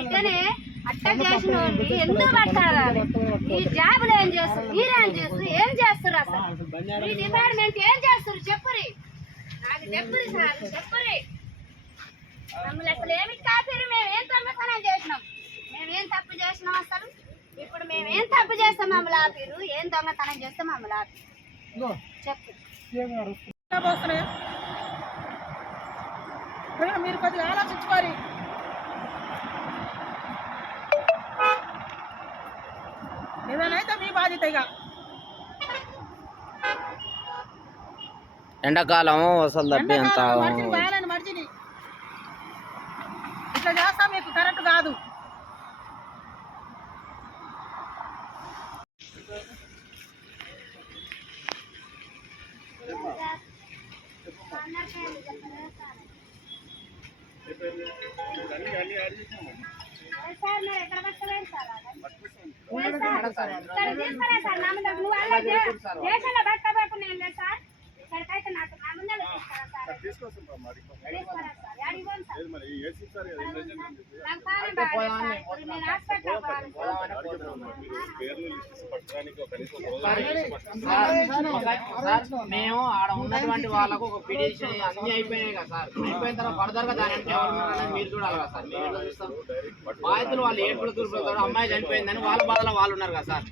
బిడ్డనే అట్ట చేసిన ఎందుకు పట్టాలి? ఈ జాబులు ఏం చేస్తారు? మీరేం చేస్తారు? ఏం చేస్తారు? అసలు మీ డిపార్ట్మెంట్ ఏం చేస్తారు చెప్పురి, నాకు చెప్పురి సార్, చెప్పురి. మమ్మల్ని అసలు ఏమి కాపీరు? మేమేం దొంగతనం చేసినాం? మేమేం తప్పు చేసినాం? అసలు ఇప్పుడు మేమేం తప్పు చేస్తాం? మమ్మల్ని ఆపిరు ఏం దొంగతనం చేస్తే మమ్మల్ని ఆపి చెప్పు. మీరు కొద్దిగా ఆలోచించుకోరి. ఏదైనా మీ బాధ్యత. ఇక ఎండాకాలం వసంత మర్చిని ఇట్లా చేస్తా మీకు కరెక్ట్ కాదు. దేశంలో పట్టబోకు నేను లేదు సార్, ఇక్కడికైతే నాకు నా ముందే మేము ఆడ ఉన్నటువంటి వాళ్ళకు ఒక పిటిషన్ అన్ని అయిపోయినాయి కదా సార్. అయిపోయిన తర్వాత ఫర్దర్ గా దాని అంటే ఎవరు మీరు చూడాలి కదా సార్. మేము ఎట్లా చూస్తాం? బాధితులు వాళ్ళు ఏడుపులు తూర్పులు, అమ్మాయి చనిపోయిందని వాళ్ళ బాధలో వాళ్ళు ఉన్నారు కదా సార్.